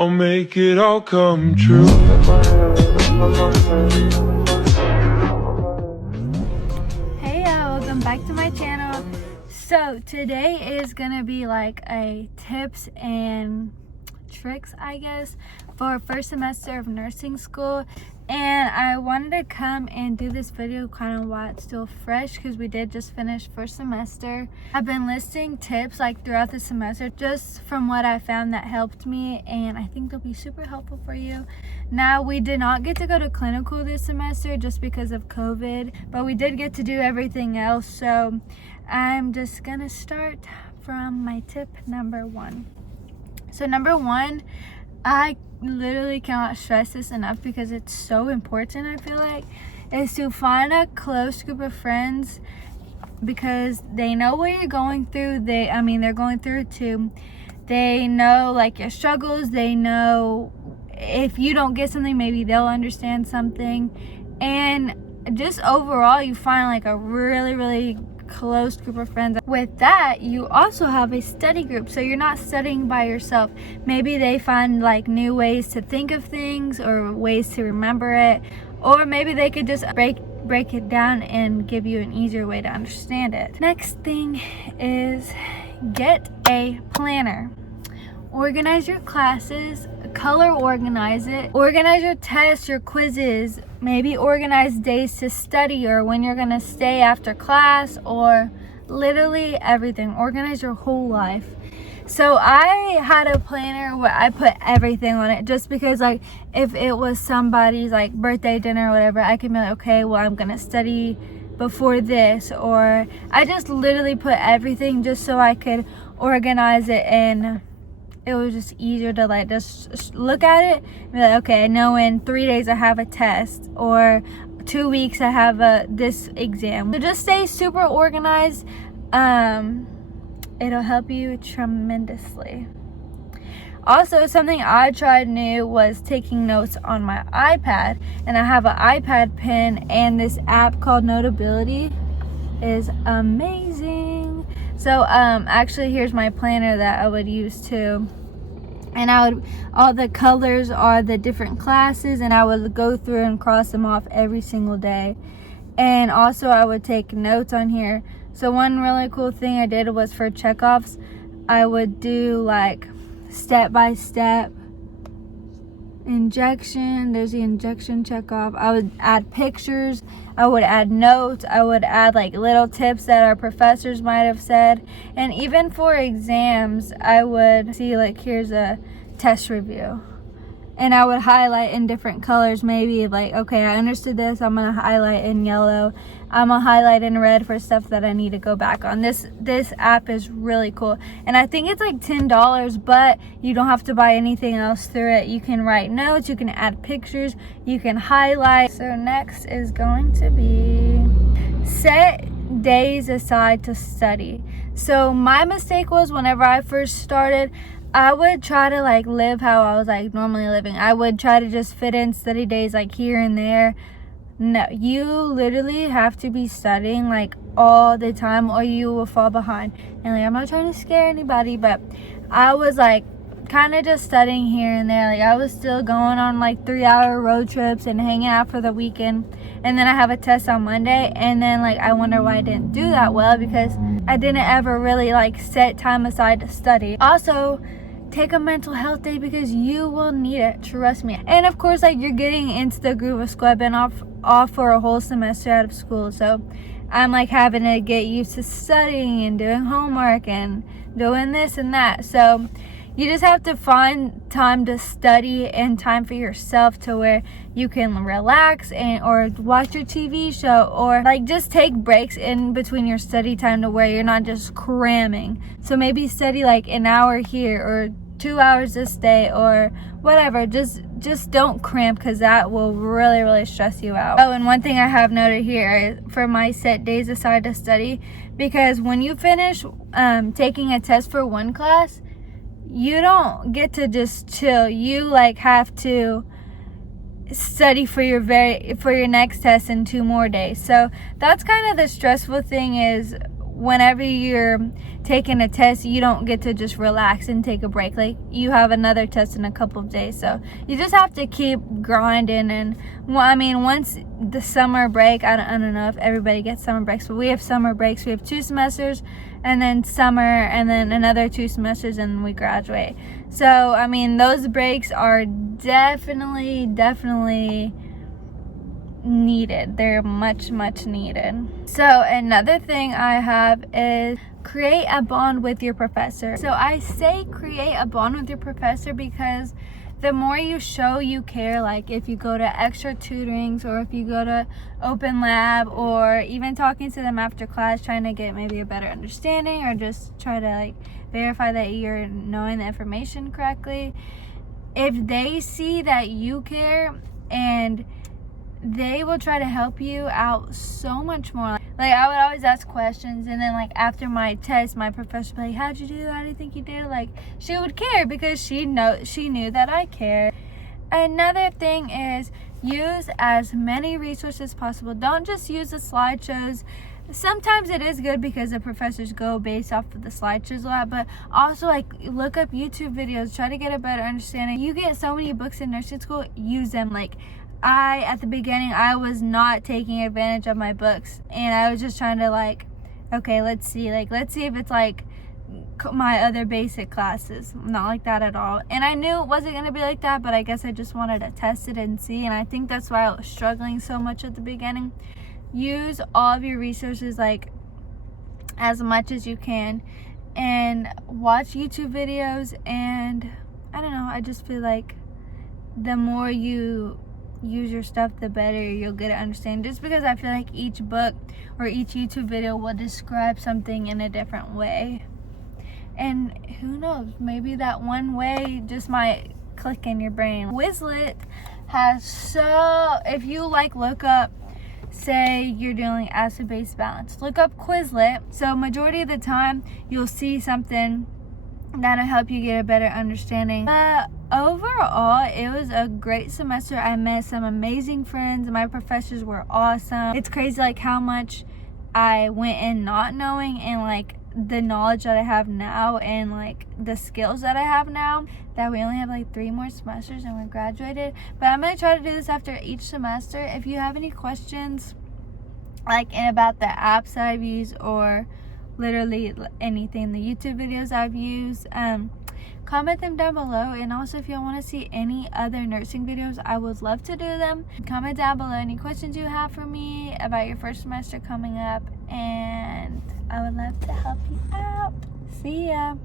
I'll make it all come true. Hey y'all, welcome back to my channel. So today is gonna be like a tips and tricks, I guess, for first semester of nursing school. And I wanted to come and do this video kind of while it's still fresh, because we did just finish first semester. I've been listing tips like throughout the semester just from what I found that helped me, and I think they'll be super helpful for you. Now, we did not get to go to clinical this semester just because of COVID, but we did get to do everything else. So I'm just gonna start from my tip number one. So number one, I literally cannot stress this enough because it's so important, I feel like, is to find a close group of friends, because they know what you're going through. They're going through it too. They know like your struggles. They know if you don't get something, maybe they'll understand something. And just overall, you find like a really close group of friends. With that, you also have a study group, so you're not studying by yourself. Maybe they find like new ways to think of things or ways to remember it, or maybe they could just break it down and give you an easier way to understand it. Next thing is get a planner. Organize your classes, color organize it, organize your tests, your quizzes, maybe organize days to study or when you're gonna stay after class, or literally everything. Organize your whole life. So I had a planner where I put everything on it, just because like if it was somebody's like birthday dinner or whatever, I could be like, okay, well, I'm gonna study before this, or I just literally put everything just so I could organize it, and it was just easier to like just look at it and be like, okay, I know in 3 days I have a test, or 2 weeks I have this exam. So just stay super organized. It'll help you tremendously. Also, something I tried new was taking notes on my iPad, and I have an iPad pen, and this app called Notability is amazing. So actually, here's my planner that I would use too, and all the colors are the different classes, and I would go through and cross them off every single day. And also I would take notes on here. So one really cool thing I did was for checkoffs, I would do like step by step injection. There's the injection checkoff. I would add pictures, I would add notes, I would add like little tips that our professors might have said. And even for exams, I would see like, here's a test review, and I would highlight in different colors. Maybe like, okay, I understood this, I'm gonna highlight in yellow, I'm gonna highlight in red for stuff that I need to go back on. This app is really cool, and I think it's like $10, but you don't have to buy anything else through it. You can write notes, you can add pictures, you can highlight. So next is going to be set days aside to study. So my mistake was, whenever I first started, I would try to like live how I was like normally living. I would try to just fit in study days like here and there. No, you literally have to be studying like all the time, or you will fall behind. And like, I'm not trying to scare anybody, but I was like kind of just studying here and there. Like I was still going on like 3-hour road trips and hanging out for the weekend. And then I have a test on Monday, and then like I wonder why I didn't do that well, because I didn't ever really like set time aside to study. Also, take a mental health day, because you will need it, trust me. And of course, like, you're getting into the groove of school. I've been off for a whole semester out of school, so I'm like having to get used to studying and doing homework and doing this and that. So you just have to find time to study and time for yourself, to where you can relax or watch your TV show, or like just take breaks in between your study time, to where you're not just cramming. So maybe study like an hour here or 2 hours this day or whatever. Just don't cramp, because that will really stress you out. Oh, and one thing I have noted here is for my set days aside to study, because when you finish taking a test for one class, you don't get to just chill. You like have to study for your next test in 2 more days. So that's kind of the stressful thing, is whenever you're taking a test, you don't get to just relax and take a break. Like, you have another test in a couple of days, so you just have to keep grinding. And well, I mean, once the summer break, I don't know if everybody gets summer breaks, but we have summer breaks. We have 2 semesters, and then summer, and then another 2 semesters, and we graduate. So I mean, those breaks are definitely needed. They're much needed. So another thing I have is create a bond with your professor. So I say create a bond with your professor because the more you show you care, like if you go to extra tutorings, or if you go to open lab, or even talking to them after class, trying to get maybe a better understanding, or just try to like verify that you're knowing the information correctly, if they see that you care, and they will try to help you out so much more. Like, I would always ask questions, and then like after my test, my professor would be like, how'd you do? How do you think you did? Like, she would care because she knew that I cared. Another thing is use as many resources as possible. Don't just use the slideshows. Sometimes it is good because the professors go based off of the slideshows a lot, but also like look up YouTube videos, try to get a better understanding. You get so many books in nursing school, use them. Like, at the beginning, I was not taking advantage of my books, and I was just trying to like, okay, let's see if it's like my other basic classes. Not like that at all. And I knew it wasn't going to be like that, but I guess I just wanted to test it and see, and I think that's why I was struggling so much at the beginning. Use all of your resources, like, as much as you can, and watch YouTube videos. And I don't know, I just feel like the more you use your stuff, the better you'll get to understand, just because I feel like each book or each YouTube video will describe something in a different way, and who knows, maybe that one way just might click in your brain. Quizlet has if you like look up, say you're doing acid-base balance, look up Quizlet. So majority of the time you'll see something that'll help you get a better understanding. But overall, it was a great semester. I met some amazing friends. My professors were awesome. It's crazy like how much I went in not knowing, and like the knowledge that I have now, and like the skills that I have now, that we only have like 3 more semesters and we're graduated. But I'm gonna try to do this after each semester. If you have any questions like about the apps that I've used, or literally anything, the YouTube videos I've used, comment them down below. And also, if you want to see any other nursing videos, I would love to do them. Comment down below any questions you have for me about your first semester coming up, and I would love to help you out. See ya.